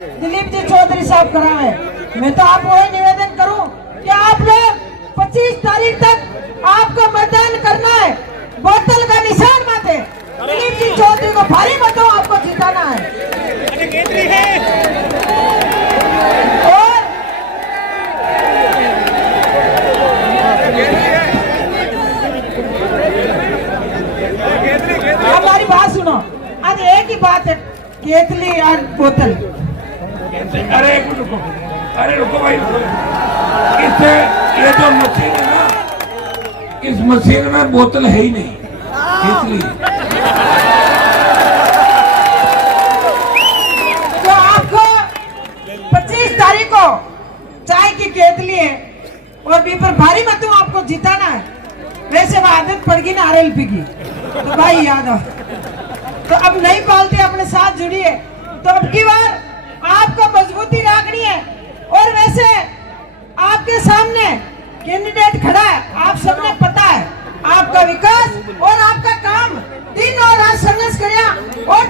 दिलीप जी चौधरी साहब कराए। मैं तो आपको वही निवेदन करूं कि आप लोग 25 तारीख तक आपको मतदान करना है, बोतल का निशान मत है। दिलीप जी चौधरी को भारी मतों आपको जिताना है। और हमारी बात सुनो, आज एक ही बात है, केतली और बोतल। अरे रुको भाई, इससे ये जो मशीन है ना, इस मशीन में बोतल है ही नहीं, केतली। तो आपको 25 तारीख को चाय की केतली है और भी पर भारी मतों आपको जिताना है। वैसे वो आदत पड़ गई ना आरएलपी की, तो भाई याद हो, तो अब नहीं पालते अपने साथ जुड़िए। तो अब की बार आपको मजबूती रखनी है। और वैसे आपके सामने कैंडिडेट खड़ा है, आप सबने पता है आपका विकास और आपका काम दिन और रात संघर्ष किया और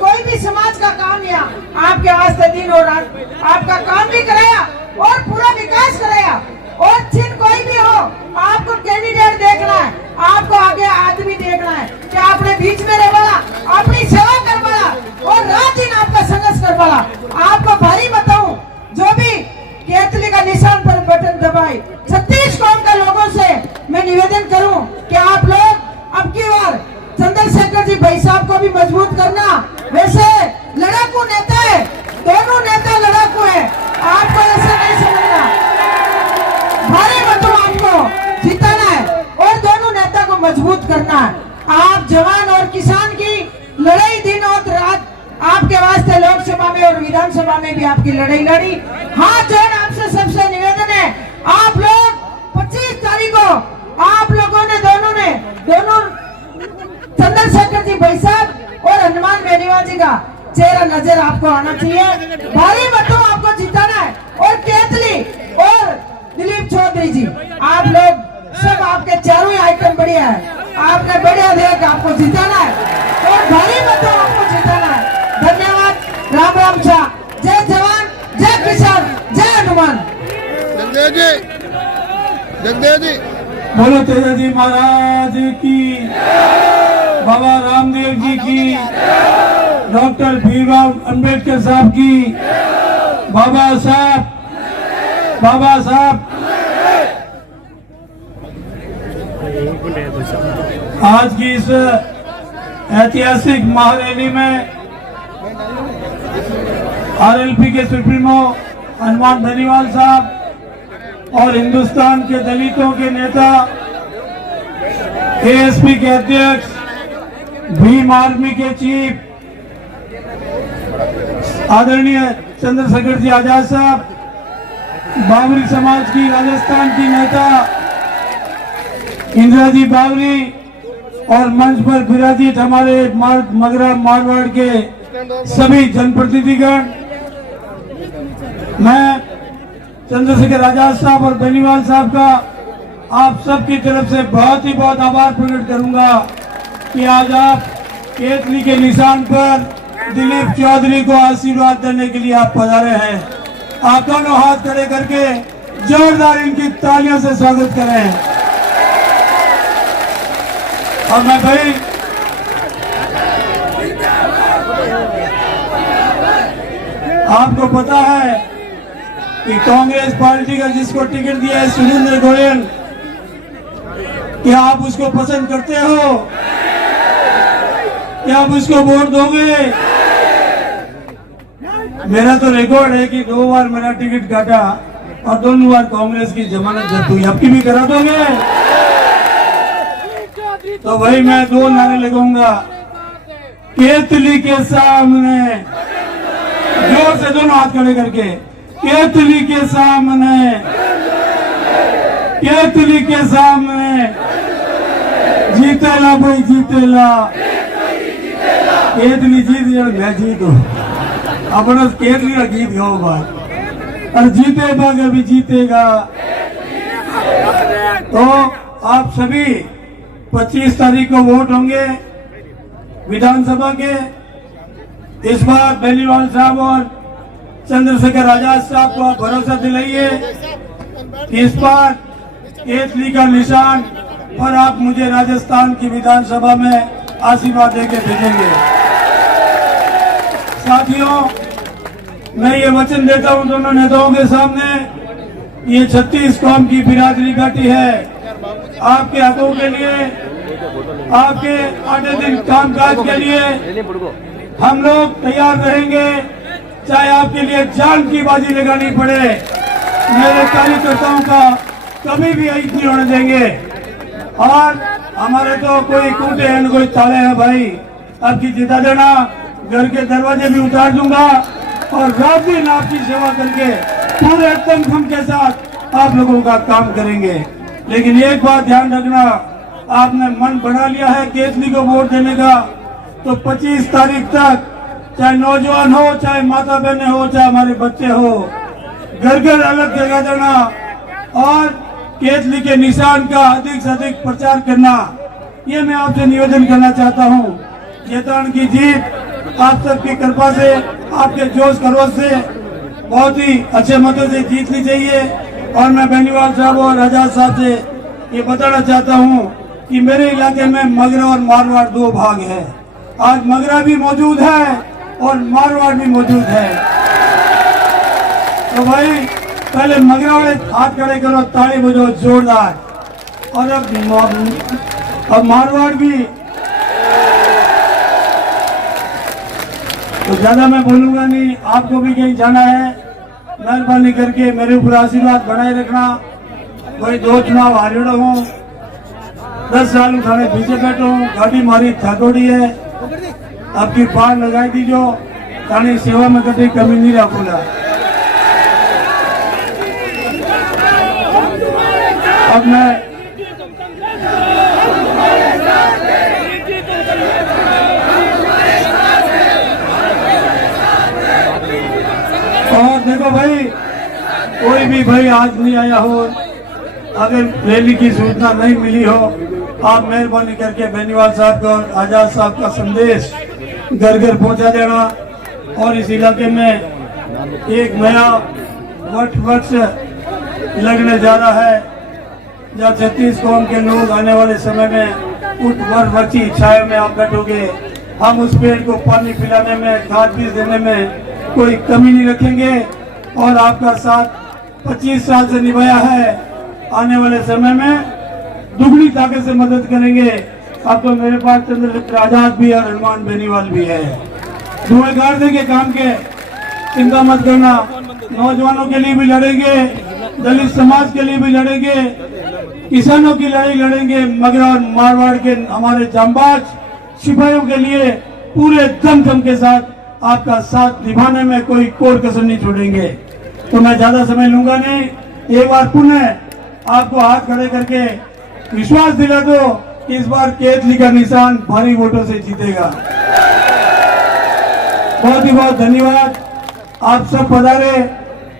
कोई भी समाज का काम या आपके वास्ते दिन और रात आपका काम भी कराया और पूरा विकास कराया। और चिन्ह कोई भी हो, आपको कैंडिडेट देखना है, आपको आगे आदमी देखना है कि आपने बीच में रह वाला, अपनी सेवा कर वाला और रात दिन आपका संघर्ष कर वाला। आपको भारी बताऊं, जो भी केतली का निशान पर बटन दबाए, 36 कौम के लोगों से मैं निवेदन करूं कि आप लोग अब की बार चंद्रशेखर जी भाई साहब को भी मजबूत करना। वैसे लड़ाकू नेता है, दोनों नेता लड़ाकू है, आपको ऐसा नहीं समझना। भारी मतों आपको जिताना है और दोनों नेता को मजबूत करना है। आप जवान और किसान की लड़ाई दिन और रात आपके वास्ते लोकसभा में और विधानसभा में भी आपकी लड़ाई लड़ी। हाथ जोड़ आपसे सबसे निवेदन है, आप लोग 25 तारीख को आप लोगों ने दोनों चंद्रशेखर जी भाई साहब और हनुमान बेनीवाल जी का चेहरा नजर आपको आना चाहिए। भारी मतों आपको जिताना है। और केतली और दिलीप चौधरी जी, आप लोग सब आपके चारों ही आइटम बढ़िया है, आपने बढ़िया देख आपको जिताना है और भारी मतों आपको जिताना है। धन्यवाद। राम राम शाह। जय जवान, जय किसान, जय हनुमान। जगदेव जी बोलो तेजा जी महाराज की, बाबा रामदेव जी की, डॉक्टर भीमराव अंबेडकर साहब की, बाबा साहब। आज की इस ऐतिहासिक महारैली में आरएलपी के सुप्रीमो हनुमान बेनीवाल साहब और हिंदुस्तान के दलितों के नेता एएसपी के अध्यक्ष, भीम आर्मी के चीफ आदरणीय चंद्रशेखर जी आजाद साहब, बावरी समाज की राजस्थान की नेता इंदिरा जी बावरी और मंच पर विराजित हमारे मगरा मारवाड़ के सभी जनप्रतिनिधिगण, मैं चंद्रशेखर आजाद साहब और बेनीवाल साहब का आप सबकी तरफ से बहुत ही बहुत आभार प्रकट करूंगा कि आज आप केतली के निशान पर दिलीप चौधरी को आशीर्वाद देने के लिए आप पधारे हैं। आप दोनों हाथ खड़े करके जोरदार इनकी तालियों से स्वागत करें। और मैं भाई आपको पता है कि कांग्रेस पार्टी का जिसको टिकट दिया है सुरेंद्र गोयल, क्या आप उसको पसंद करते हो? क्या आप उसको वोट दोगे? मेरा तो रिकॉर्ड है कि 2 बार मेरा टिकट काटा और दोनों बार कांग्रेस की जमानत जब्त हुई। अब की भी करा दोगे? तो भाई मैं 2 नारे लगाऊंगा, केतली के सामने, जोर से दोनों हाथ खड़े करके, केतली के सामने, केतली के सामने, जीतेला भाई जीतेला, केतली जीत मैं जीतू अपना केतली का गीत गाओ भाई, और जीतेगा कभी जीतेगा। तो आप सभी 25 तारीख को वोट होंगे विधानसभा के। इस बार बेनीवाल साहब और चंद्रशेखर आजाद साहब को आप भरोसा दिलाइए कि इस बार केतली का निशान और आप मुझे राजस्थान की विधानसभा में आशीर्वाद देके भेजेंगे। साथियों, मैं ये वचन देता हूं दोनों नेताओं के सामने, ये 36 कौम की बिरादरी इकट्ठी है। आपके हकों के लिए, आपके आधे दिन कामकाज के लिए हम लोग तैयार रहेंगे, चाहे आपके लिए जान की बाजी लगानी पड़े। मेरे कार्यकर्ताओं का कभी भी ऐसा नहीं होने देंगे। और हमारे तो कोई कूटे हैं न कोई ताले हैं भाई। आपकी जिता देना, घर के दरवाजे भी उतार दूंगा और रात दिन आपकी सेवा करके पूरे दमखम के साथ आप लोगों का काम करेंगे। लेकिन एक बात ध्यान रखना, आपने मन बना लिया है केतली को वोट देने का, तो 25 तारीख तक चाहे नौजवान हो, चाहे माता बहनें हो, चाहे हमारे बच्चे हो, घर घर अलग जगह देना और केतली के निशान का अधिक से अधिक प्रचार करना, ये मैं आपसे निवेदन करना चाहता हूँ। जैतान की जीत आप सबकी कृपा से, आपके जोश खरोश से बहुत ही अच्छे मतों से जीतनी चाहिए। और मैं बेनीवाल साहब और आजाद साहब से ये बताना चाहता हूँ कि मेरे इलाके में मगरा और मारवाड़ दो भाग है। आज मगरा भी मौजूद है और मारवाड़ भी मौजूद है। तो भाई पहले मगरा वाले हाथ खड़े करो, ताली बजाओ जोरदार। और अब मारवाड़ भी। तो ज्यादा मैं बोलूंगा नहीं, आपको भी कहीं जाना है, मेहरबानी करके मेरे ऊपर आशीर्वाद बनाए रखना। भाई 2 चुनाव हारियोड़ा हूँ, 10 साल थाने पीछे बैठो हूँ, गाड़ी मारी थकोड़ी है। आपकी पार लगाई दीजो, थाने सेवा में कभी कमी नहीं रखूंगा। अब मैं और देखो भाई, कोई भी भाई आज नहीं आया हो, अगर रैली की सूचना नहीं मिली हो, आप मेहरबानी करके बेनीवाल साहब का और आजाद साहब का संदेश घर घर पहुंचा देना। और इस इलाके में एक नया वट वृक्ष लगने जा रहा है, जहाँ 36 कौम के लोग आने वाले समय में उठ वर वची छाया में आप बैठोगे। हम उस पेड़ को पानी पिलाने में, खाद बीज देने में कोई कमी नहीं रखेंगे और आपका साथ 25 साल से निभाया है, आने वाले समय में दुगनी ताकत से मदद करेंगे। अब तो मेरे पास चंद्रशेखर आजाद भी और हनुमान बेनीवाल भी है, धुएंगार देंगे काम के, चिंता मत करना। नौजवानों के लिए भी लड़ेंगे, दलित समाज के लिए भी लड़ेंगे, किसानों की लड़ाई लड़ेंगे, मगरा और मारवाड़ के हमारे जांबाज सिपाहियों के लिए पूरे दमखम के साथ आपका साथ निभाने में कोई कोर कसर नहीं छोड़ेंगे। तो मैं ज्यादा समय लूंगा नहीं, एक बार पुनः आपको हाथ खड़े करके विश्वास दिला दो कि इस बार केतली का निशान भारी वोटों से जीतेगा। बहुत ही बहुत धन्यवाद, आप सब पधारे।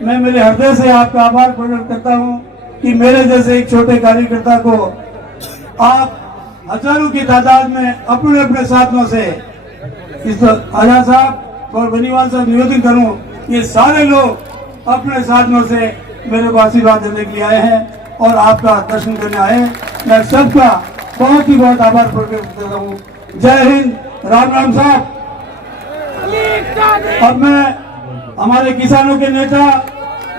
मैं मेरे हृदय से आपका आभार प्रकट करता हूं कि मेरे जैसे एक छोटे कार्यकर्ता को आप हजारों की तादाद में अपने अपने साथियों से, इस आजाद साहब और बेनीवाल साहब निवेदन करूं, ये सारे लोग अपने साथियों से मेरे को आशीर्वाद देने के लिए आए हैं और आपका दर्शन करने आए हैं। मैं सबका बहुत ही बहुत आभार प्रकट करता हूँ। जय हिंद, राम राम साहब। अब मैं हमारे किसानों के नेता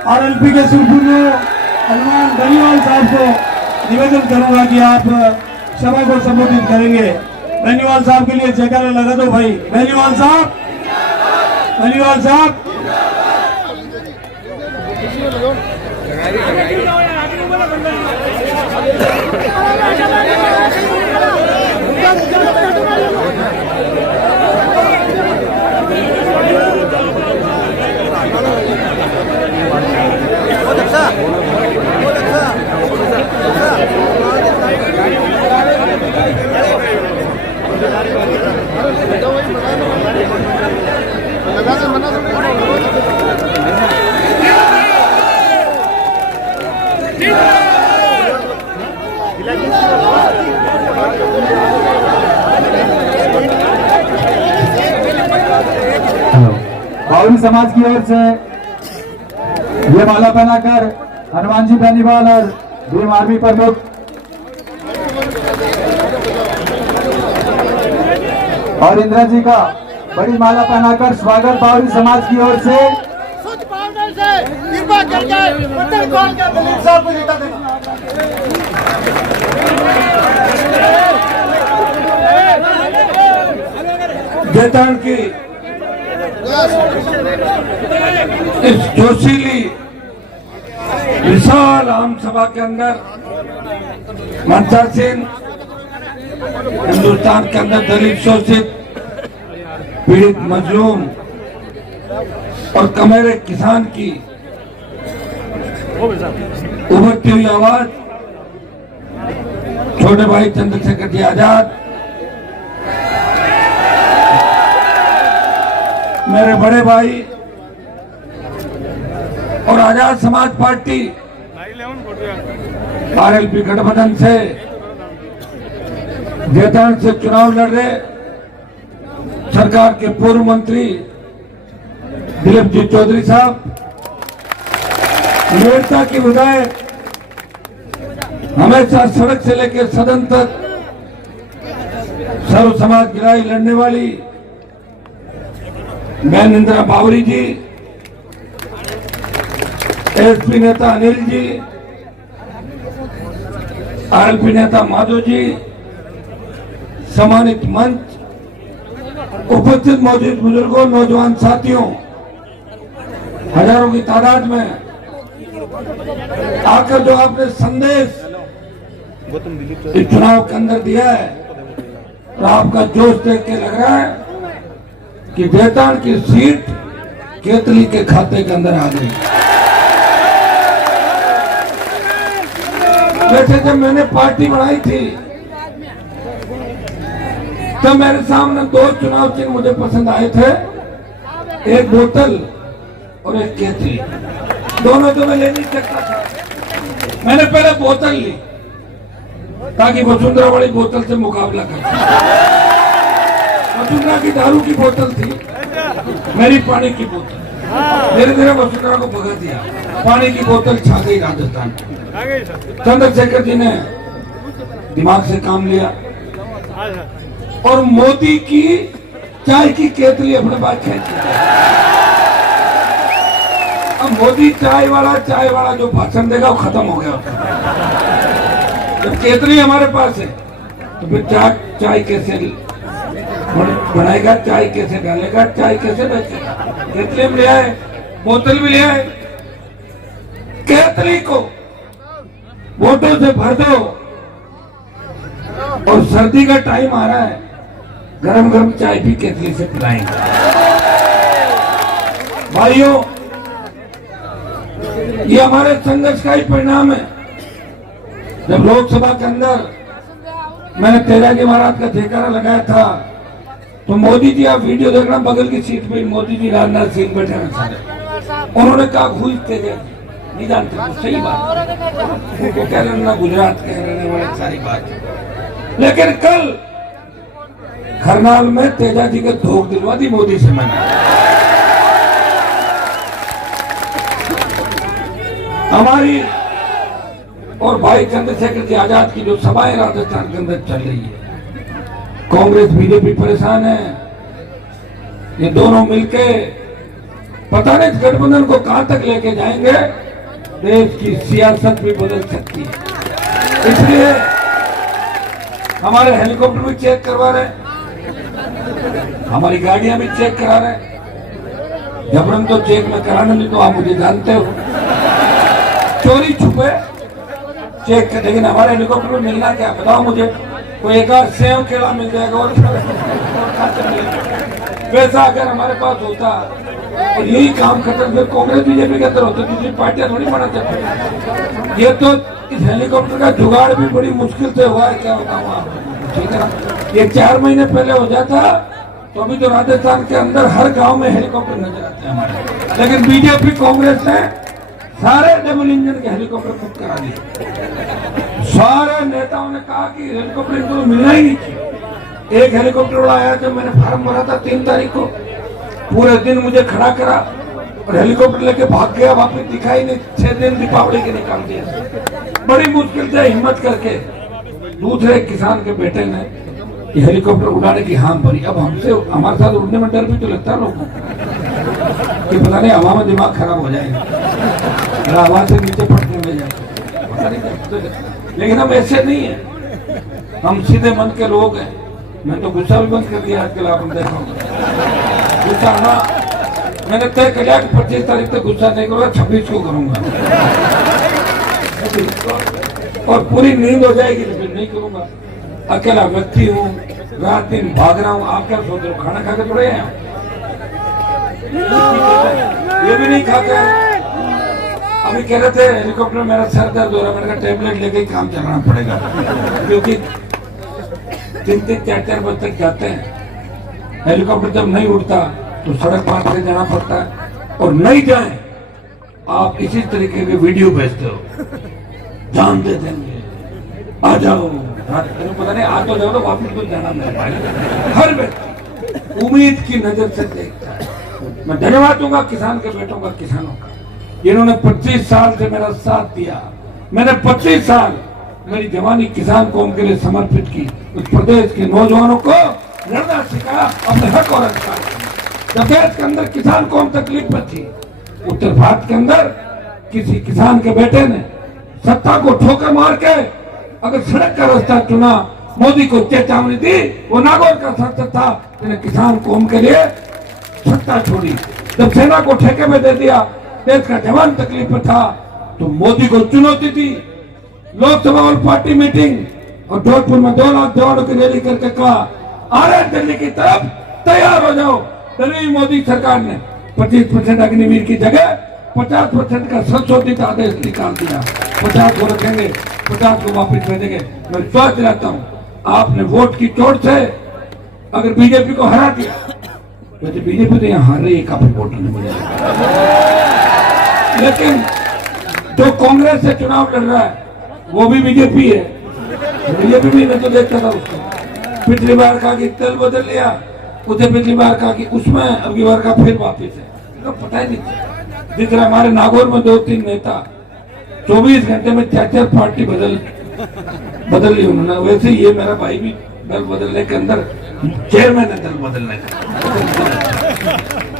आरएलपी के सुपुत्र हनुमान बेनीवाल साहब को निवेदन करूंगा कि आप सभा को संबोधित करेंगे। बेनीवाल साहब के लिए जयकारा लगा दो भाई। बेनीवाल साहब, बेनीवाल साहब। बाउरी समाज की ओर से ये माला पहनाकर हनुमान जी बेनीवाल और भीम आर्मी प्रमुख और इंदिरा जी का बड़ी माला पहनाकर स्वागत बावरी समाज की ओर से। स्वच्छ पाउडर से कृपा करके बटन कॉल कर दिलीप साहब को जीता देना। जैतान की इस जोशीली विशाल आम सभा के अंदर मनसा सिंह हिंदुस्तान के अंदर दलित शोषित पीड़ित मजलूम और कमेरे किसान की उभरती हुई आवाज छोटे भाई चंद्रशेखर जी आजाद, मेरे बड़े भाई और आजाद समाज पार्टी आरएलपी गठबंधन से जैतान से चुनाव लड़ रहे सरकार के पूर्व मंत्री दिलीप जी चौधरी साहब, वीरता की विधायक, हमेशा सड़क से लेकर सदन तक सर्व समाज की लड़ाई लड़ने वाली बहन इंदिरा बावरी जी, एसपी नेता अनिल जी, आरएलपी नेता माधव जी, सम्मानित मंच, उपस्थित मौजूद बुजुर्गों, नौजवान साथियों, हजारों की तादाद में आकर जो आपने संदेश इस चुनाव के अंदर दिया है, तो आपका जोश देख के लग रहा है कि जैतान की सीट केतली के खाते के अंदर आ गई। वैसे जब मैंने पार्टी बनाई थी तब मेरे सामने दो चुनाव चिन्ह मुझे पसंद आए थे, एक बोतल और एक केतली। दोनों तो मैं ले नहीं सकता था। मैंने पहले बोतल ली ताकि वसुंधरा वाली बोतल से मुकाबला कर सके। वसुंधरा की दारू की बोतल थी, मेरी पानी की बोतल। धीरे धीरे वसुंधरा को भगा दिया, पानी की बोतल छा गई राजस्थान। चंद्रशेखर जी ने दिमाग से काम लिया और मोदी की चाय की केतली अपने पास खींच लिया। अब मोदी चाय वाला जो भाषण देगा वो खत्म हो गया। जब केतली हमारे पास है तो फिर चाय कैसे बनाएगा, चाय कैसे डालेगा, चाय कैसे बेचेगा। केतली भी ले आए, बोतल भी ले आए। केतली को वोटों से भर दो और सर्दी का टाइम आ रहा है, गरम गरम चाय भी केतली से पिलाएंगे। भाइयों, ये हमारे संघर्ष का ही परिणाम है। जब लोकसभा के अंदर मैंने तेजाजी महाराज का जयकारा लगाया था तो मोदी जी, आप वीडियो देखना, बगल की सीट पे मोदी जी, राजनाथ सिंह बैठे हैं सारे। उन्होंने कहा हुई तेजाजी, नहीं जानते तो सही बात, उनको कह रहे ना गुजरात के रहने वाले, सारी बात। लेकिन कल खरनाल में तेजाजी के धोख दिलवा दी मोदी से मैंने। हमारी और भाई चंद्रशेखर जी आजाद की जो सभाएं राजस्थान के अंदर चल रही है, कांग्रेस बीजेपी परेशान है। ये दोनों मिलके पता नहीं इस गठबंधन को कहां तक लेके जाएंगे। देश की सियासत भी बदल सकती है। इसलिए हमारे हेलीकॉप्टर भी चेक करवा रहे हैं, हमारी गाड़ियां भी चेक करा रहे हैं। जबरन तो चेक में कराना नहीं, तो आप मुझे जानते हो, चोरी छुपे चेक कर। लेकिन हमारे हेलीकॉप्टर में मिलना क्या, बताओ मुझे। कोई एक आध सेव केला मिल जाएगा और वैसा अगर हमारे पास होता और यही काम खत्म, फिर कांग्रेस बीजेपी के अंदर होते, दूसरी पार्टियां थोड़ी बना सकती। ये तो इस हेलीकॉप्टर का जुगाड़ भी बड़ी मुश्किल से हुआ है, क्या बताऊं आपको, ठीक है ना। ये 4 महीने पहले हो जाता तो अभी तो राजस्थान के अंदर हर गांव में हेलीकॉप्टर नजर आते हैं हमारे। लेकिन बीजेपी कांग्रेस ने सारे डबल इंजन के हेलीकॉप्टर बुक करा दिए। सारे नेताओं ने कहा कि हेलीकॉप्टर इनको मिलना ही नहीं चाहिए। एक हेलीकॉप्टर वाला आया, जब मैंने फार्म भरा था 3 तारीख को, पूरे दिन मुझे खड़ा करा और हेलीकॉप्टर लेके भाग गया, वापस दिखाई नहीं। 6 दिन दीपावली के निकाल दिया। बड़ी मुश्किल से हिम्मत करके दूसरे किसान के बेटे ने ये हेलीकॉप्टर उड़ाने की हाँ भरी। अब हमसे हमारे साथ उड़ने में डर भी तो लगता है लोगों को कि पता नहीं हवा में दिमाग खराब हो जाएगा, हवा से नीचे पड़ने में जाएगा, पता नहीं। लेकिन हम ऐसे नहीं है, हम सीधे मन के लोग हैं। मैं तो गुस्सा भी बंद कर दिया आजकल, आपने देखा होगा। गुस्सा आना मैंने तय कर लिया कि 25 तारीख तक गुस्सा नहीं करूंगा, 26 को करूंगा और पूरी नींद हो जाएगी तो फिर नहीं करूंगा। अकेला व्यक्ति हूँ, रात दिन भाग रहा हूँ। आप क्या सोच रहे हो, खाना खा के थोड़े हैं? ये भी नहीं खाते। अभी कह रहे थे हेलीकॉप्टर मेरा सर दर्द हो रहा है, मैंने कहा टेबलेट लेके ही काम चलाना पड़ेगा, क्योंकि 3-3, 4-4 बजे तक जाते हैं। हेलीकॉप्टर जब नहीं उड़ता तो सड़क पार से जाना पड़ता है, और नहीं जाए आप इसी तरीके के वीडियो भेजते हो, जान दे देंगे, आ जाओ। पता नहीं आ तो जाओ तो वापस तो जाना नहीं पाएगा। हर व्यक्ति उम्मीद की नजर से देखता है। मैं धन्यवाद दूंगा किसान के बेटों का, किसानों का, जिन्होंने 25 साल से मेरा साथ दिया। मैंने 25 साल मेरी जवानी किसान कौम के लिए समर्पित की। उस प्रदेश के नौजवानों को लड़ना सिखाया, अपने हक और अधिकार। जब देश के अंदर किसान कौम तकलीफ में थी, उत्तर भारत के अंदर किसी किसान के बेटे ने सत्ता को ठोकर मार के अगर सड़क का रास्ता चुना, मोदी को चेतावनी दी। वो नागौर का सांसद था जिन्हें किसान कौम के लिए सत्ता छोड़ी। जब सेना को ठेके में दे दिया, देश का जवान तकलीफ में था, तो मोदी को चुनौती दी। लोकसभा और पार्टी मीटिंग और जोधपुर में 2 लाख जवानों की रैली करके कहा, आ रहे दिल्ली की तरफ, तैयार हो जाओ। नरेंद्र मोदी सरकार ने 25% अग्निवीर की जगह 50% का संशोधित आदेश निकाल दिया। 50 को रखेंगे, 50 को वापस भेजेंगे। मैं विश्वास दिलाता हूँ, आपने वोट की चोट से अगर बीजेपी को हरा दिया, वैसे बीजेपी तो यहाँ हार रही है, काफी वोट नहीं मिले, लेकिन जो कांग्रेस से चुनाव लड़ रहा है वो भी बीजेपी है। बीजेपी भी मैं तो देखता था उसको, पिछली बार कहा कि तेल बदल लिया, उसे पिछली बार कहा कि उसमें, अब की बार का फिर वापिस है। तो पता ही नहीं। जिस तरह हमारे नागौर में 2-3 नेता 24 घंटे में 4-4 पार्टी बदल ली उन्होंने, वैसे ये मेरा भाई भी दल बदलने के अंदर चेयरमैन है, दल बदलने का।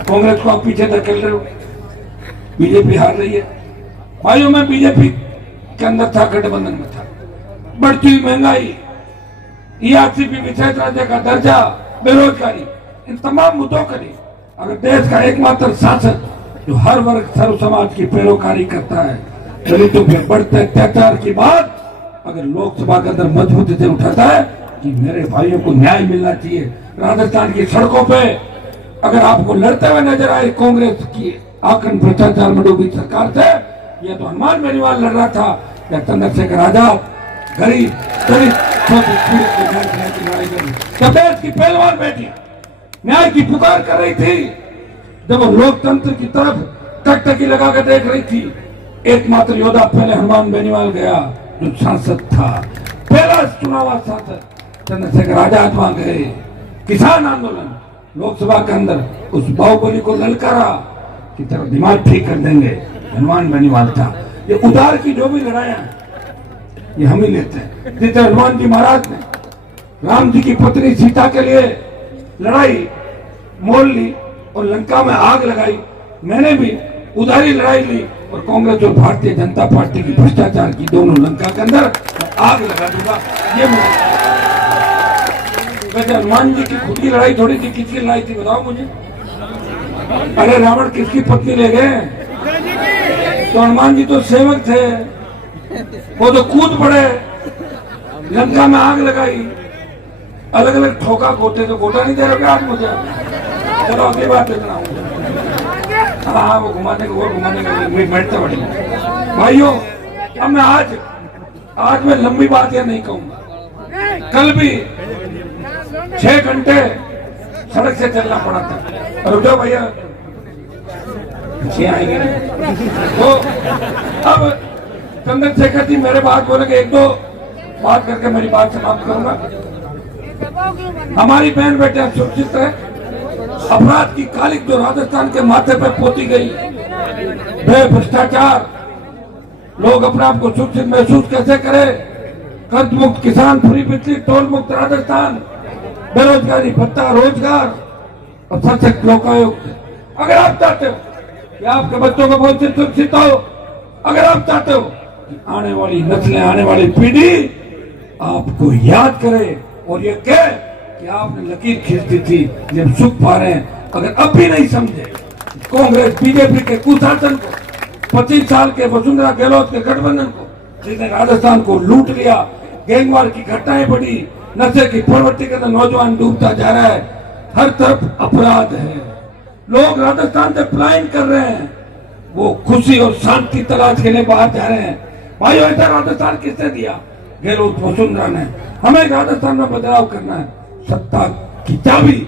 कांग्रेस को आप पीछे धकेल रहे हो, बीजेपी हार रही है। भाइयों, मैं बीजेपी के अंदर था, गठबंधन में था। बढ़ती हुई महंगाई, ERCP विशेष राज्य का दर्जा, बेरोजगारी, इन तमाम मुद्दों के लिए अगर देश का एकमात्र शासक जो हर वर्ग सर्व समाज की पैरोकारी करता है, दलितों के बढ़ते अत्याचार की बात अगर लोकसभा के अंदर मजबूती से उठाता है कि मेरे भाइयों को न्याय मिलना चाहिए। राजस्थान की सड़कों पे अगर आपको लड़ते हुए नजर आए कांग्रेस की आखंड भ्रष्टाचार में डूबी सरकार से, यह तो हनुमान बेनीवाल लड़ रहा था या चंद्रशेखर आजाद गरीब दलित जब देश की पहलवान बेटियां न्याय की पुकार कर रही थी, जब वो लोकतंत्र की तरफ टकटकी लगा कर देख रही थी, एकमात्र योद्धा पहले हनुमान बेनीवाल गया जो सांसद था, पहला चुनाव सांसद चंद्रशेखर आजाद वहां गए। किसान आंदोलन लोकसभा के अंदर उस बाहुबली को ललकारा कि तेरा दिमाग ठीक कर देंगे, हनुमान बेनीवाल था। ये उधार की जो भी लड़ाइयां ये हम ही लेते हैं। जिस हनुमान जी महाराज ने राम जी की पत्नी सीता के लिए लड़ाई मोल ली और लंका में आग लगाई, मैंने भी उधारी लड़ाई ली और कांग्रेस और भारतीय जनता पार्टी की भ्रष्टाचार की दोनों लंका के अंदर आग लगा दूंगा। ये वैसे हनुमान जी की खुद की लड़ाई थोड़ी थी, किसकी लड़ाई थी बताओ मुझे? अरे रावण किसकी पत्नी ले गए? तो हनुमान जी तो सेवक थे, वो तो कूद पड़े, लंका में आग लगाई, अलग अलग ठोका गोटे, तो गोटा नहीं दे रहे आप मुझे? चलो अगली बात देखना हूँ। हाँ, वो घुमाने को और घुमाने को बैठता बढ़िया। भाइयों, अब मैं आज मैं लंबी बात यह नहीं कहूंगा। कल भी 6 घंटे सड़क से चलना पड़ा था। रुको भैया, आएंगे तो अब चंद्रशेखर जी मेरे बात बोलेंगे, 1-2 बात करके मेरी बात समाप्त करूंगा। हमारी बहन बेटे सुरक्षित है। अपराध की कालिक जो राजस्थान के माथे पर पोती गई, भ्रष्टाचार, लोग अपने आप को सुरक्षित महसूस कैसे करें, कर्ज मुक्त किसान, फ्री बिजली, टोल मुक्त राजस्थान, बेरोजगारी भत्ता, रोजगार और सशक्त लोकायुक्त। अगर आप चाहते हो कि आपके बच्चों का भविष्य सुरक्षित हो, अगर आप चाहते हो कि आने वाली नस्लें, आने वाली पीढ़ी आपको याद करे और ये कहे कि आपने लकीर खींच दी थी, जब सुख पा रहे हैं, अगर अब भी नहीं समझे कांग्रेस बीजेपी के कुशासन को, 25 साल के वसुंधरा गहलोत के गठबंधन को, जिसने राजस्थान को लूट लिया, गैंगवार की घटनाएं बढ़ी, नशे की प्रवृत्ति के अंदर नौजवान डूबता जा रहा है, हर तरफ अपराध है, लोग राजस्थान से पलायन कर रहे हैं, वो खुशी और शांति तलाश के लिए बाहर जा रहे हैं। भाइयों, ऐसा राजस्थान किसने दिया? गहलोत वसुंधरा ने। हमें राजस्थान में बदलाव करना है, सत्ता की चाबी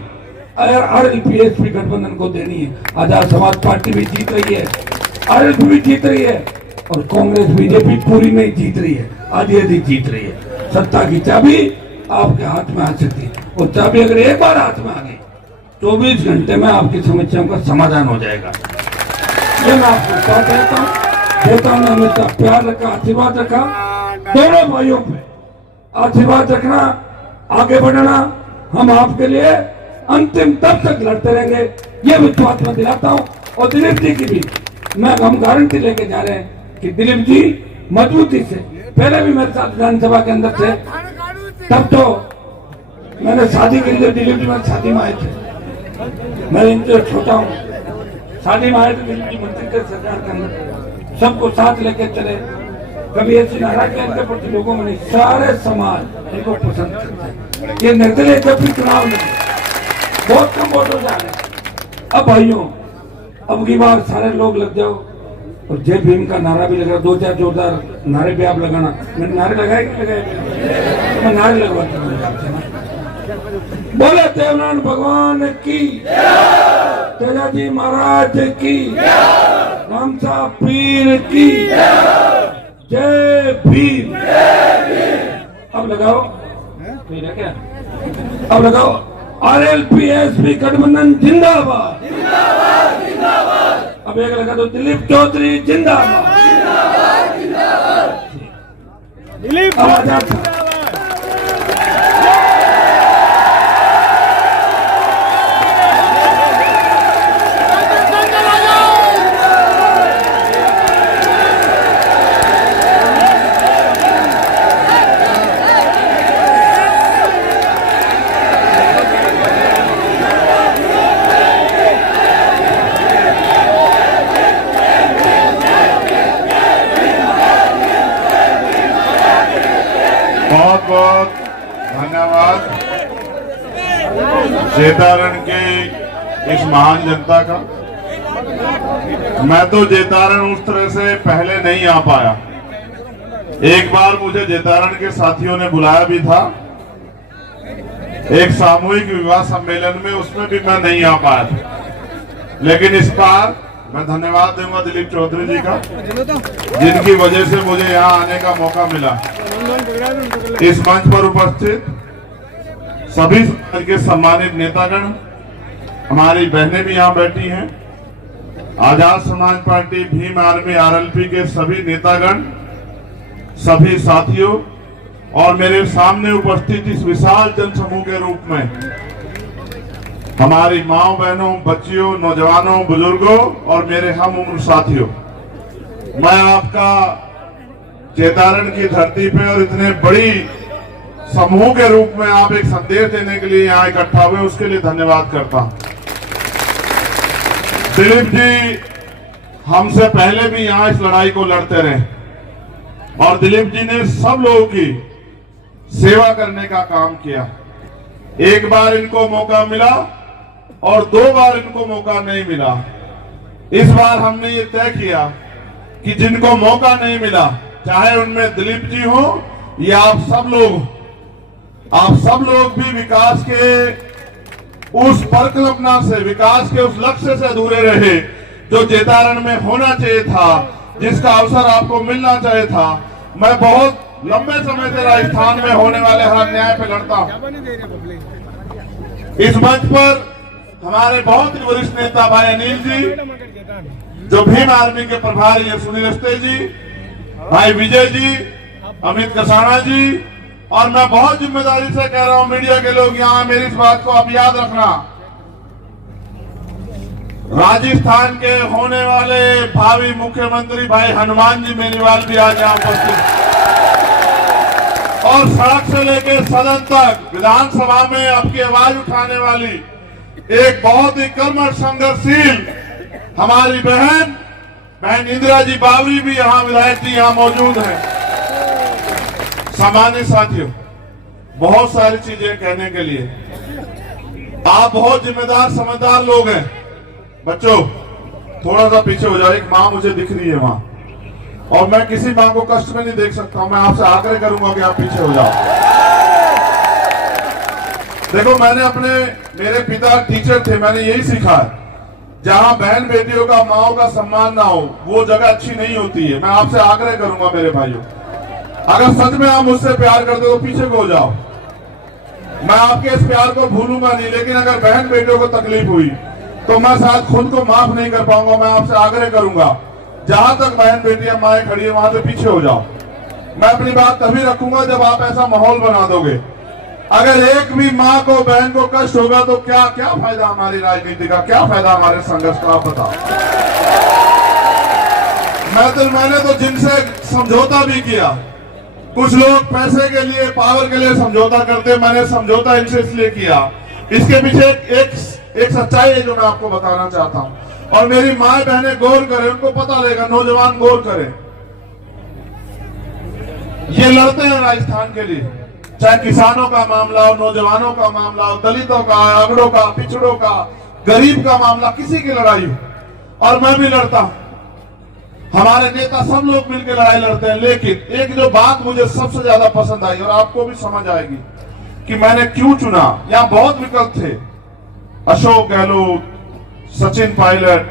आरएलपी-एसपी गठबंधन को देनी है। आजाद समाज पार्टी भी जीत रही है, आरएलपी भी जीत रही है और कांग्रेस बीजेपी पूरी नहीं जीत रही है, आधी जीत रही है। सत्ता की चाबी आपके हाथ में आ सकती है और चाबी अगर एक बार हाथ में आ गई, 24 घंटे में आपकी समस्याओं का समाधान हो जाएगा। ये मैं आपको साथ देता हूँ। हमेशा प्यार रखा, आशीर्वाद रखा, दोनों भाइयों पे आशीर्वाद रखना, आगे बढ़ना। हम आपके लिए अंतिम तब तक लड़ते रहेंगे, ये विश्वास मैं दिलाता हूँ। और दिलीप जी की भी हम गारंटी लेके जा रहे हैं कि दिलीप जी मजबूती से, पहले भी मेरे साथ विधानसभा के अंदर थे, तब तो मैंने शादी के लिए दिलीप जी मेरी शादी में आए थे, मैं इनसे छोटा हूँ, शादी में आए थे दिलीप जी मंत्री थे सरकार के अंदर, सबको साथ लेके चले, कभी ऐसी नाराजगी इनके प्रति लोगों में नहीं, सारे समाज इनको पसंद करते हैं। ये निर्दलीय जब भी चुनाव लगे बहुत कम वोट हो जा रहे हैं। अब भाइयों, अब की बार सारे लोग लग जाओ और जय भीम का नारा भी लगा, 2-4 जोरदार नारे भी आप लगाना। मैंने नारे लगाए कि लगाए? तो मैं नारे लगवाता हूँ। बोले देवनारायण भगवान की, तेजा जी महाराज की, रामसा पीर की, जय भीम। अब लगाओ, तो ये क्या? अब लगाओ, आरएलपी-एसपी गठबंधन जिंदाबाद। अब एक लगा दो, दिलीप चौधरी जिंदाबाद। दिलीप बहुत बहुत धन्यवाद जेतारण के इस महान जनता का। मैं तो जेतारण उस तरह से पहले नहीं आ पाया। एक बार मुझे जेतारण के साथियों ने बुलाया भी था एक सामूहिक विवाह सम्मेलन में, उसमें भी मैं नहीं आ पाया था। लेकिन इस बार मैं धन्यवाद दूंगा दिलीप चौधरी जी का, जिनकी वजह से मुझे यहाँ आने का मौका मिला। इस मंच पर उपस्थित सभी समाज के सम्मानित नेतागण, हमारी बहनें भी यहाँ बैठी हैं, Azad Samaj party, Bhim army, RLP के सभी नेतागण, सभी साथियों और मेरे सामने उपस्थित इस विशाल जनसमूह के रूप में हमारी माओ बहनों, बच्चियों, नौजवानों, बुजुर्गों और मेरे हम उम्र साथियों, मैं आपका जेतारण की धरती पे और इतने बड़ी समूह के रूप में आप एक संदेश देने के लिए यहाँ इकट्ठा हुए, उसके लिए धन्यवाद करता हूं। दिलीप जी हमसे पहले भी यहाँ इस लड़ाई को लड़ते रहे और दिलीप जी ने सब लोगों की सेवा करने का काम किया। एक बार इनको मौका मिला और 2 बार इनको मौका नहीं मिला। इस बार हमने ये तय किया कि जिनको मौका नहीं मिला, चाहे उनमें दिलीप जी हो या आप सब लोग भी विकास के उस परिकल्पना से, विकास के उस लक्ष्य से अधूरे रहे जो जेतारण में होना चाहिए था, जिसका अवसर आपको मिलना चाहिए था। मैं बहुत लंबे समय से राजस्थान में होने वाले हर अन्याय पे लड़ता हूं। इस मंच पर हमारे बहुत ही वरिष्ठ नेता भाई अनिल जी, जो भीम आर्मी के प्रभारी है सुनील अवस्थी जी, भाई विजय जी, अमित कसाना जी, और मैं बहुत जिम्मेदारी से कह रहा हूं मीडिया के लोग यहां, मेरी इस बात को आप याद रखना, राजस्थान के होने वाले भावी मुख्यमंत्री भाई हनुमान जी बेनीवाल भी आज यहां उपस्थित, और सड़क से लेकर सदन तक विधानसभा में आपकी आवाज उठाने वाली एक बहुत ही कर्मठ संघर्षशील हमारी बहन इंदिरा जी बावरी भी यहां विधायक जी यहां मौजूद हैं। सामान्य साथियों, बहुत सारी चीजें कहने के लिए, आप बहुत जिम्मेदार समझदार लोग हैं। बच्चों थोड़ा सा पीछे हो जाओ, एक माँ मुझे दिख रही है वहां, और मैं किसी माँ को कष्ट में नहीं देख सकता हूं, मैं आपसे आग्रह करूंगा कि आप पीछे हो जाओ। देखो मेरे पिता टीचर थे, मैंने यही सीखा है, जहां बहन बेटियों का माओ का सम्मान ना हो वो जगह अच्छी नहीं होती है। मैं आपसे आग्रह करूंगा मेरे भाइयों, अगर सच में आप मुझसे प्यार करते हो तो पीछे को हो जाओ। मैं आपके इस प्यार को भूलूंगा नहीं, लेकिन अगर बहन बेटियों को तकलीफ हुई तो मैं शायद खुद को माफ नहीं कर पाऊंगा। मैं आपसे आग्रह करूंगा, जहां तक बहन बेटियां माएँ खड़ी है वहां से पीछे हो जाओ। मैं अपनी बात तभी रखूंगा जब आप ऐसा माहौल बना दोगे। अगर एक भी माँ को बहन को कष्ट होगा तो क्या क्या फायदा हमारी राजनीति का, क्या फायदा हमारे संघर्ष का, आप बताओ। मैंने तो जिनसे समझौता भी किया, कुछ लोग पैसे के लिए पावर के लिए समझौता करते, मैंने समझौता इनसे इसलिए किया, इसके पीछे एक सच्चाई है जो मैं आपको बताना चाहता हूं। और मेरी माए बहनें गौर करें, उनको पता लगेगा, नौजवान गौर करें, ये लड़ते हैं राजस्थान के लिए, चाहे किसानों का मामला हो, नौजवानों का मामला हो, दलितों का, अगड़ों का, पिछड़ों का, गरीब का मामला, किसी की लड़ाई हो, और मैं भी लड़ता हूं, हमारे नेता सब लोग मिलकर लड़ाई लड़ते हैं। लेकिन एक जो बात मुझे सबसे ज्यादा पसंद आई और आपको भी समझ आएगी कि मैंने क्यों चुना, यहां बहुत विकल्प थे, अशोक गहलोत, सचिन पायलट,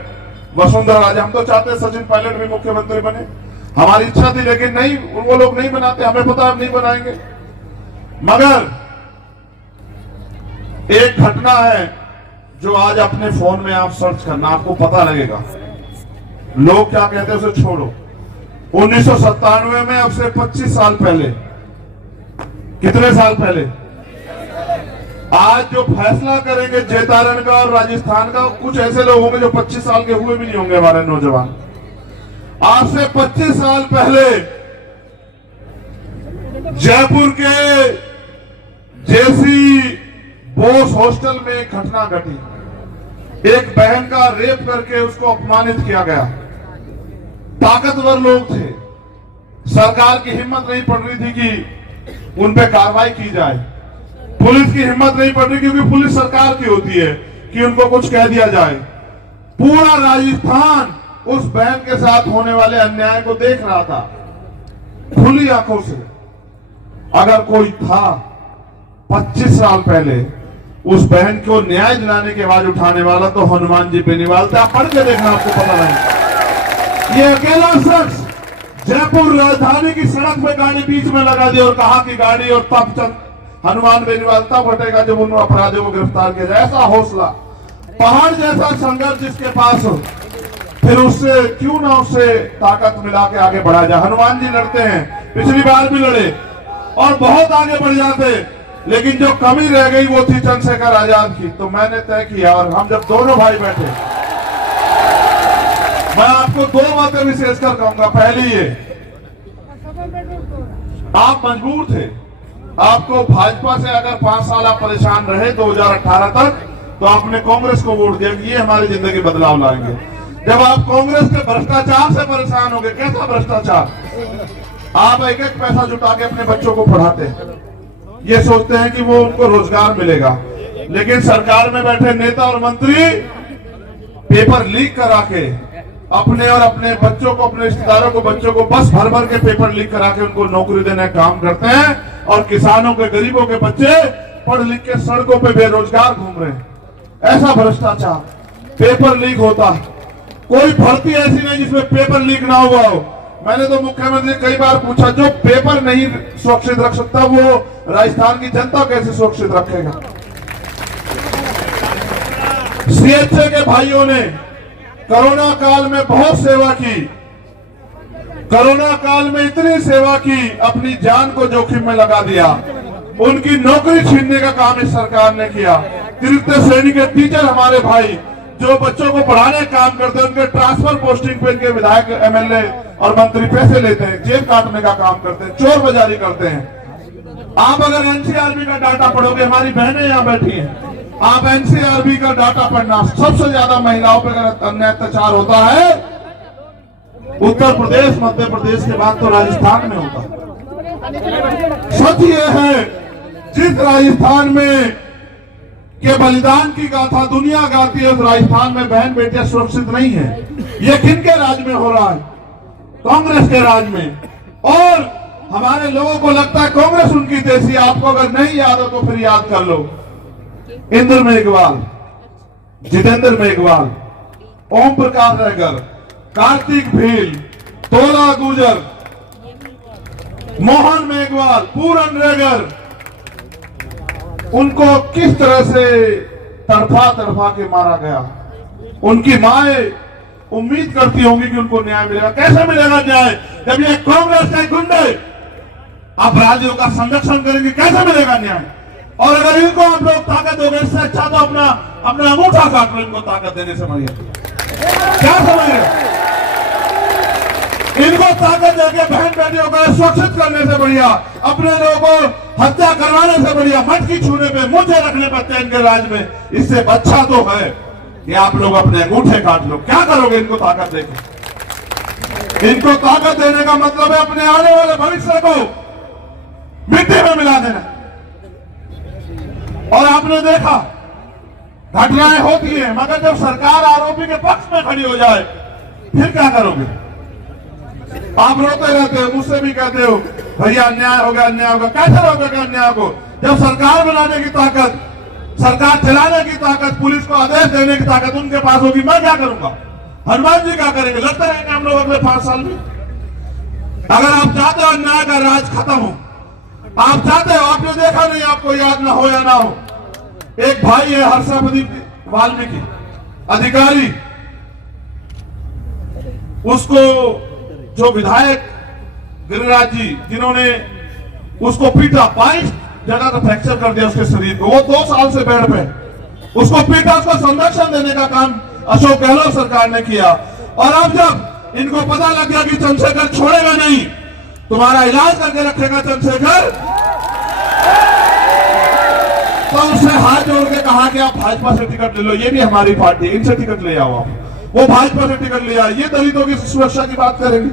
वसुंधरा राजे, हम तो चाहते हैं सचिन पायलट भी मुख्यमंत्री बने, हमारी इच्छा थी, लेकिन नहीं, वो लोग नहीं बनाते, हमें पता है हम नहीं बनाएंगे। मगर एक घटना है जो आज अपने फोन में आप सर्च करना, आपको पता लगेगा, लोग क्या कहते हैं उसे छोड़ो। 1997 में, अब से 25 साल पहले, कितने साल पहले, आज जो फैसला करेंगे जेतारण का और राजस्थान का, कुछ ऐसे लोग होंगे जो 25 साल के हुए भी नहीं होंगे, हमारे नौजवान। आज से 25 साल पहले जयपुर के जेसी बोस हॉस्टल में एक घटना घटी, एक बहन का रेप करके उसको अपमानित किया गया। ताकतवर लोग थे, सरकार की हिम्मत नहीं पड़ रही थी कि उन पे कार्रवाई की जाए, पुलिस की हिम्मत नहीं पड़ रही, क्योंकि पुलिस सरकार की होती है कि उनको कुछ कह दिया जाए। पूरा राजस्थान उस बहन के साथ होने वाले अन्याय को देख रहा था खुली आंखों से। अगर कोई था 25 साल पहले उस बहन को न्याय दिलाने की आवाज उठाने वाला, तो हनुमान जी बेनीवाल थे। आप पढ़ के देखना, आपको पता नहीं। ये अकेला शख्स जयपुर राजधानी की सड़क पे गाड़ी बीच में लगा दी और कहा कि गाड़ी, और तब तक हनुमान बेनीवाल तब हटेगा जब उन अपराधियों को गिरफ्तार किया जाए। ऐसा हौसला, पहाड़ जैसा संघर्ष जिसके पास हो, फिर उससे क्यों ना उससे ताकत मिला के आगे बढ़ा जाए। हनुमान जी लड़ते हैं, पिछली बार भी लड़े और बहुत आगे बढ़ जाते, लेकिन जो कमी रह गई वो थी चंद्रशेखर आजाद की। तो मैंने तय किया, और हम जब दोनों भाई बैठे, मैं आपको 2 बातें विशेषकर कहूंगा। पहली ये, आप मजबूर थे, आपको भाजपा से अगर 5 साल आप परेशान रहे 2018 तक, तो आपने कांग्रेस को वोट दिया कि ये हमारी जिंदगी बदलाव लाएंगे। जब आप कांग्रेस के भ्रष्टाचार से परेशान हो गए, कैसा भ्रष्टाचार, आप एक एक पैसा जुटा के अपने बच्चों को पढ़ाते हैं, ये सोचते हैं कि वो उनको रोजगार मिलेगा, लेकिन सरकार में बैठे नेता और मंत्री पेपर लीक करा के अपने और अपने बच्चों को, अपने रिश्तेदारों को, बच्चों को बस भर भर के पेपर लीक करा के उनको नौकरी देने का काम करते हैं, और किसानों के, गरीबों के बच्चे पढ़ लिख के सड़कों पे बेरोजगार घूम रहे हैं। ऐसा भ्रष्टाचार, पेपर लीक होता, कोई भर्ती ऐसी नहीं जिसमें पेपर लीक ना हुआ हो। मैंने तो मुख्यमंत्री कई बार पूछा, जो पेपर नहीं सुरक्षित रख सकता वो राजस्थान की जनता कैसे सुरक्षित रखेगा। सीएचए के भाइयों ने कोरोना काल में बहुत सेवा की, कोरोना काल में इतनी सेवा की, अपनी जान को जोखिम में लगा दिया। उनकी नौकरी छीनने का काम इस सरकार ने किया। तृतीय श्रेणी के टीचर हमारे भाई जो बच्चों को पढ़ाने का काम करते हैं, उनके ट्रांसफर पोस्टिंग पे इनके विधायक, एमएलए और मंत्री पैसे लेते हैं, जेब काटने का काम करते हैं, चोर बाजारी करते हैं। आप अगर एनसीआरबी का डाटा पढ़ोगे, हमारी बहनें यहाँ बैठी हैं, आप एनसीआरबी का डाटा पढ़ना, सबसे ज्यादा महिलाओं पर अगर अन्याय अत्याचार होता है उत्तर प्रदेश, मध्य प्रदेश के बाद तो राजस्थान में होता है। सच ये है, जिस राजस्थान में के बलिदान की गाथा दुनिया गाती है, उस राजस्थान में बहन बेटियां सुरक्षित नहीं है। ये किनके राज में हो रहा है? कांग्रेस के राज में। और हमारे लोगों को लगता है कांग्रेस उनकी देशी। आपको अगर नहीं याद हो तो फिर याद कर लो। इंद्र मेघवाल, जितेंद्र मेघवाल, ओम प्रकाश रायकर, कार्तिक भील, तोला गुजर, मोहन मेघवाल, पूरन रेगर, उनको किस तरह से तड़फा तड़फा के मारा गया। उनकी माएं उम्मीद करती होंगी कि उनको न्याय मिलेगा। कैसे मिलेगा न्याय जब ये कांग्रेस के गुंडे अपराधियों का संरक्षण करेंगे? कैसे मिलेगा न्याय? और अगर इनको आप लोग ताकत दोगे, इससे अच्छा तो अपना अंगूठा काट लो इनको ताकत देने से। बढ़िया क्या समझ रहे? इनको ताकत देके बहन बेटियों को सुरक्षित करने से बढ़िया, अपने लोगों को हत्या करवाने से बढ़िया, मटकी छूने पे, मुझे रखने पर इनके राज में, इससे अच्छा तो है कि आप लोग अपने अंगूठे काट लो। क्या करोगे इनको ताकत देके? इनको ताकत देने का मतलब है अपने आने वाले भविष्य को मिट्टी में मिला देना। और आपने देखा घटनाएं होती है, मगर जब सरकार आरोपी के पक्ष में खड़ी हो जाए फिर क्या करोगे? आप रोते रहते हो, मुझसे भी कहते हो भैया अन्याय हो गया, अन्याय होगा। कैसे रोकेगा अन्याय को जब सरकार बनाने की ताकत, सरकार चलाने की ताकत, पुलिस को आदेश देने की ताकत उनके पास होगी? मैं क्या करूंगा? हनुमान जी क्या करेंगे? लड़ते रहेंगे हम लोग अगले 5 साल में। अगर आप चाहते हो अन्याय का राज खत्म हो, आप चाहते हो, आपने देखा नहीं, आपको याद ना हो या ना हो, एक भाई है हर्षपति वाल्मीकि अधिकारी, उसको जो विधायक गिरिराज जी जिन्होंने उसको पीटा, 22 जगह का फ्रैक्चर कर दिया उसके शरीर को, वो 2 साल से बेड पे, उसको पीटा, उसको संरक्षण देने का काम अशोक गहलोत सरकार ने किया। और अब जब इनको पता लग गया कि चंद्रशेखर छोड़ेगा नहीं, तुम्हारा इलाज करके रखेगा चंद्रशेखर, तो उससे हाथ जोड़ के कहा कि आप भाजपा से टिकट ले लो, ये भी हमारी पार्टी, इनसे टिकट ले आओ। आप वो भाजपा से टिकट लिया, ये दलितों की सुरक्षा की बात करेंगे।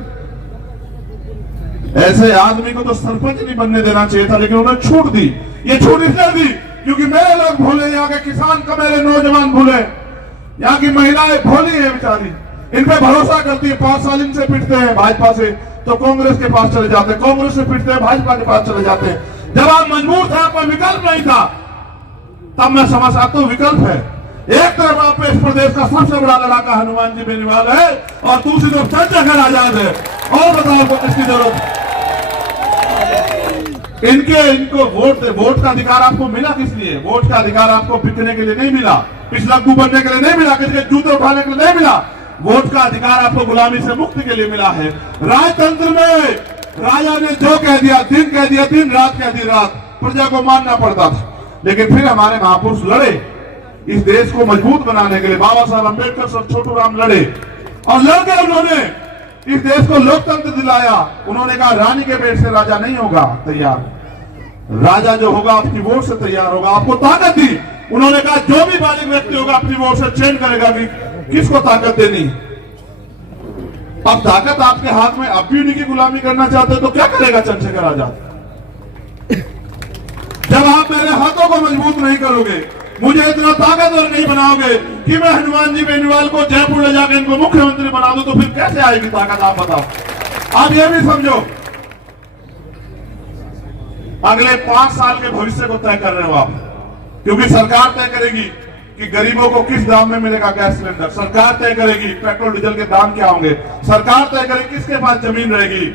ऐसे आदमी को तो सरपंच नहीं बनने देना चाहिए था, लेकिन उन्होंने छूट दी। ये छूट इसलिए दी क्योंकि मेरे लोग भूले, यहाँ के किसान का, मेरे नौजवान भूले, यहाँ की महिलाएं भोली है बेचारी, इन पे भरोसा करती है। 5 साल इनसे पिटते हैं भाजपा से तो कांग्रेस के पास चले जाते हैं, कांग्रेस से पिटते हैं भाजपा के पास चले जाते हैं। जब आप मजबूर थे, आपका विकल्प नहीं था, तब मैं समझता तो विकल्प है। एक तरफ आप इस प्रदेश का सबसे बड़ा लड़ाका हनुमान जी बेनीवाल है और दूसरी तरफ चंद्रशेखर आजाद है। और बताओ आपको किसकी जरूरत? इनको वोट का अधिकार आपको मिला किस लिए? वोट का अधिकार आपको बिकने के लिए नहीं मिला, पिछलग्गू बनने के लिए नहीं मिला, किसी के जूते उठाने के लिए नहीं मिला। वोट का अधिकार आपको गुलामी से मुक्ति के लिए मिला है। राजतंत्र में राजा ने जो कह दिया दिन, रात कह दी रात, प्रजा को मानना पड़ता था। लेकिन फिर हमारे महापुरुष लड़े इस देश को मजबूत बनाने के लिए। बाबा साहब अम्बेडकर और छोटू राम लड़े और लड़के उन्होंने इस देश को लोकतंत्र दिलाया। उन्होंने कहा रानी के पेट से राजा नहीं होगा तैयार, राजा जो होगा आपकी वोट से तैयार होगा। आपको ताकत दी। उन्होंने कहा जो भी बालिग व्यक्ति होगा अपनी वोट से चयन करेगा कि किसको ताकत देनी। अब ताकत आपके हाथ में, अब भी उन्हीं की गुलामी करना चाहते हो तो क्या करेगा चंद्रशेखर आजाद? जब आप मेरे हाथों को मजबूत नहीं करोगे, मुझे इतना ताकतवर नहीं बनाओगे कि मैं हनुमान जी बेनीवाल को जयपुर ले जाकर इनको मुख्यमंत्री बना दूं, तो फिर कैसे आएगी ताकत? आप बताओ। आप ये भी समझो, अगले 5 साल के भविष्य को तय कर रहे हो आप, क्योंकि सरकार तय करेगी कि गरीबों को किस दाम में मिलेगा गैस सिलेंडर, सरकार तय करेगी पेट्रोल डीजल के दाम क्या होंगे, सरकार तय करेगी किसके पास जमीन रहेगी,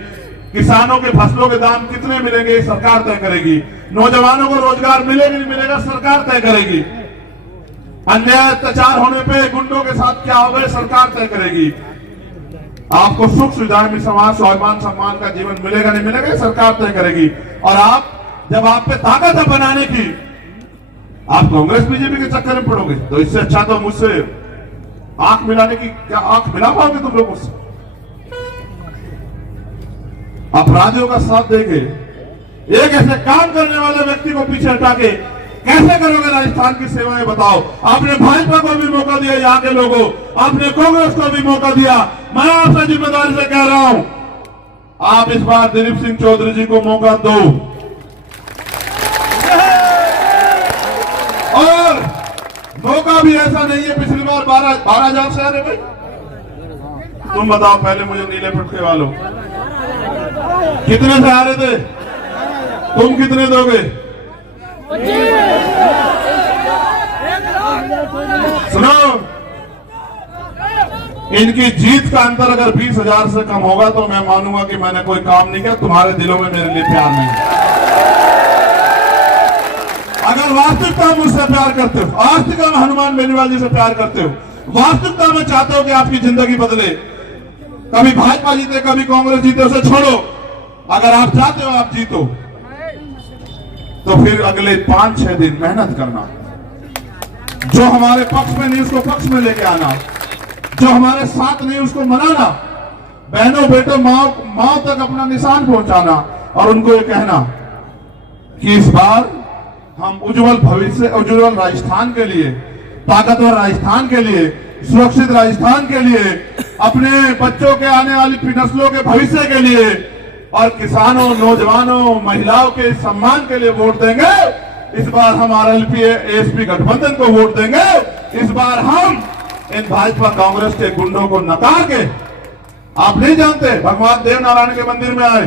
किसानों के फसलों के दाम कितने मिलेंगे, सरकार तय करेगी। नौजवानों को रोजगार मिलेगा नहीं मिलेगा, सरकार तय करेगी। अन्याय अत्याचार होने पे गुंडों के साथ क्या होगा सरकार तय करेगी। आपको सुख सुविधाएं में समाज स्वाभिमान सम्मान का जीवन मिलेगा नहीं मिलेगा सरकार तय करेगी। और आप जब आप पे ताकत है बनाने की, आप कांग्रेस बीजेपी के चक्कर में पड़ोगे तो इससे अच्छा तो मुझसे आंख मिलाने की क्या आंख मिला पाओगे तुम लोग मुझसे? अपराधियों का साथ देके एक ऐसे काम करने वाले व्यक्ति को पीछे हटा के कैसे करोगे राजस्थान की सेवाएं बताओ। आपने भाजपा को भी मौका दिया, यहाँ के लोगों, आपने कांग्रेस को भी मौका दिया। मैं आपसे जिम्मेदारी से कह रहा हूं, आप इस बार दिलीप सिंह चौधरी जी को मौका दो। और मौका भी ऐसा नहीं है पिछली बार 12,000 से आ रहे भाई। तुम बताओ पहले मुझे नीले पटके वालों कितने से आ रहे थे, तुम कितने दोगे? सुनो, इनकी जीत का अंतर अगर 20,000 से कम होगा तो मैं मानूंगा कि मैंने कोई काम नहीं किया, तुम्हारे दिलों में मेरे लिए प्यार नहीं। अगर वास्तविकता में मुझसे प्यार करते हो, वास्तविकता में हनुमान बेनीवाल जी से प्यार करते हो, वास्तविकता में चाहते हो कि आपकी जिंदगी बदले, कभी भाजपा जीते कभी कांग्रेस जीते, उसे छोड़ो। अगर आप चाहते हो आप जीतो तो फिर अगले 5-6 दिन मेहनत करना, जो हमारे पक्ष में नहीं उसको पक्ष में लेके आना, जो हमारे साथ नहीं उसको मनाना, बहनों बेटों माओ तक अपना निशान पहुंचाना और उनको ये कहना कि इस बार हम उज्जवल भविष्य, उज्जवल राजस्थान के लिए, ताकतवर राजस्थान के लिए, सुरक्षित राजस्थान के लिए, अपने बच्चों के आने वाली नस्लों के भविष्य के लिए और किसानों, नौजवानों, महिलाओं के सम्मान के लिए वोट देंगे। इस बार हम आरएलपी एएसपी गठबंधन को वोट देंगे। इस बार हम इन भाजपा कांग्रेस के गुंडों को नकार के, आप नहीं जानते भगवान देव नारायण के मंदिर में आए,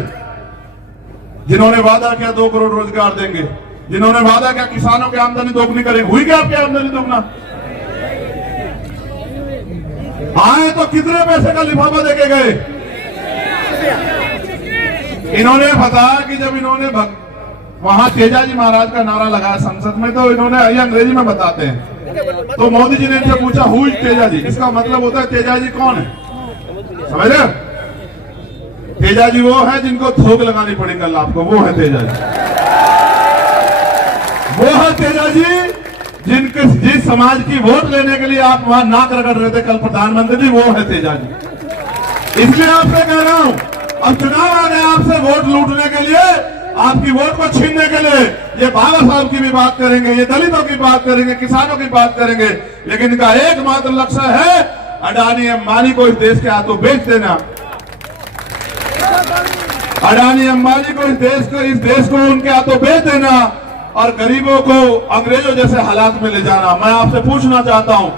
जिन्होंने वादा किया 2 करोड़ रोजगार देंगे, जिन्होंने वादा किया किसानों की आमदनी दोगुनी करेंगे, हुई क्या आपकी आमदनी दोगुना? आए तो कितने पैसे का लिफाफा देके गए? इन्होंने बताया कि जब इन्होंने वहां तेजाजी महाराज का नारा लगाया संसद में, तो इन्होंने ये अंग्रेजी में बताते हैं, तो मोदी जी ने इनसे पूछा हु इज तेजाजी, इसका मतलब होता है तेजाजी कौन है, समझ रहे? तेजाजी वो है जिनको थोक लगानी पड़ी कल आपको, वो है तेजाजी। वो है तेजाजी जिस समाज की वोट लेने के लिए आप वहां नाक रगड़ रहे थे कल प्रधानमंत्री जी, वो है तेजाजी। इसलिए आपसे कह रहा हूं, अब चुनाव आ गया आपसे वोट लूटने के लिए, आपकी वोट को छीनने के लिए। ये बाबा साहब की भी बात करेंगे, ये दलितों की बात करेंगे, किसानों की बात करेंगे, लेकिन इनका एकमात्र लक्ष्य है अडानी अंबानी को इस देश के हाथों बेच देना। अडानी अंबानी को इस देश को उनके हाथों बेच देना और गरीबों को अंग्रेजों जैसे हालात में ले जाना। मैं आपसे पूछना चाहता हूं,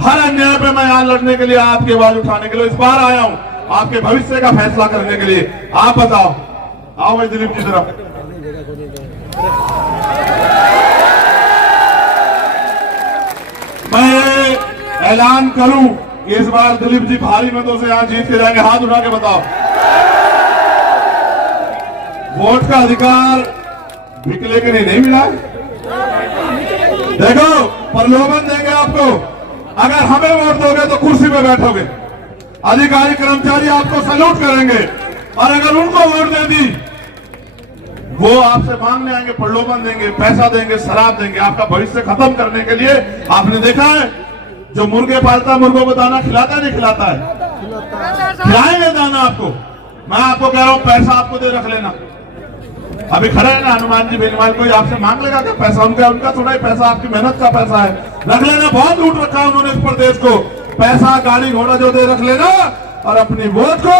हर अन्याय पे मैं यहां लड़ने के लिए, आपकी आवाज उठाने के लिए इस बार आया हूं, आपके भविष्य का फैसला करने के लिए। आप बताओ, आओ भाई दिलीप जी तरफ। मैं ये ऐलान करूं कि इस बार दिलीप जी भारी मतों से यहां जीत के जाएंगे, हाथ उठा के बताओ। वोट का अधिकार निकले के नहीं मिला है। देखो प्रलोभन देंगे आपको, अगर हमें वोट दोगे तो कुर्सी पे बैठोगे, अधिकारी कर्मचारी आपको सैल्यूट करेंगे, और अगर उनको वोट दे दी वो आपसे मांगने आएंगे, प्रलोभन देंगे, पैसा देंगे, शराब देंगे, आपका भविष्य खत्म करने के लिए। आपने देखा है जो मुर्गे पालता मुर्गों को दाना खिलाता नहीं खिलाता है, खिलाएंगे दाना आपको। मैं आपको कह रहा हूं पैसा आपको दे रख लेना। अभी खड़े है ना हनुमान जी बेनीवाल, कोई आपसे मांग लेगा क्या पैसा? उनका थोड़ा ही पैसा, आपकी मेहनत का पैसा है, रख लेना। बहुत लूट रखा है उन्होंने इस प्रदेश को, पैसा गाड़ी घोड़ा जो दे रख लेना, और अपनी वोट को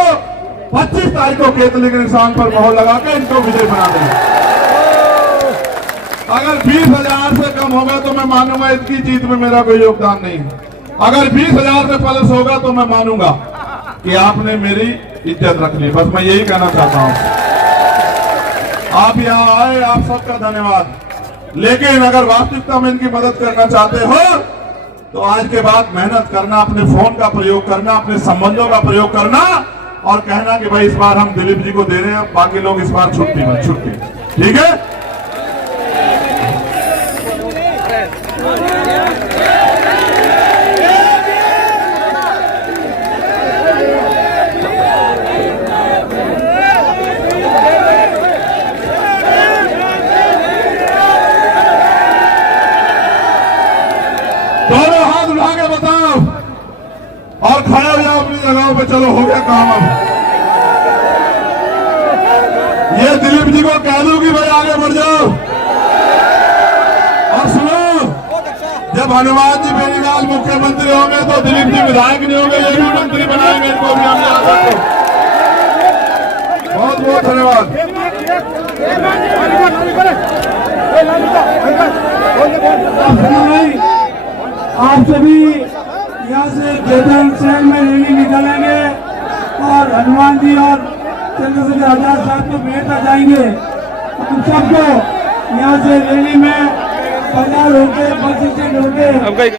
25 तारीख को केतली के निशान पर मोहर लगा के इनको विजय बना देना। अगर 20,000 से कम होगा तो मैं मानूंगा इनकी जीत में मेरा कोई योगदान नहीं है। अगर 20,000 से प्लस होगा तो मैं मानूंगा कि आपने मेरी इज्जत रख ली। बस मैं यही कहना चाहता हूं। आप यहाँ आए, आप सबका धन्यवाद। लेकिन अगर वास्तविकता में इनकी मदद करना चाहते हो तो आज के बाद मेहनत करना, अपने फोन का प्रयोग करना, अपने संबंधों का प्रयोग करना और कहना कि भाई इस बार हम दिलीप जी को दे रहे हैं, बाकी लोग इस बार छुट्टी। ठीक है? जगहों पे चलो हो गया काम। अब ये दिलीप जी को कह दूं कि भाई आगे बढ़ जाओ। और सुनो, जब हनुमान जी बेनीवाल मुख्यमंत्री होंगे तो दिलीप जी विधायक नहीं होंगे, ये भी मंत्री बनाएंगे इनको भी हम याद रखो। बहुत बहुत धन्यवाद। आप सभी यहाँ से केतन शहर में रैली निकालेंगे और हनुमान जी और चंद्रशेखर आजाद साहब को मेयर तक जाएंगे। हम सबको यहाँ से रैली में 50 होके 25 होके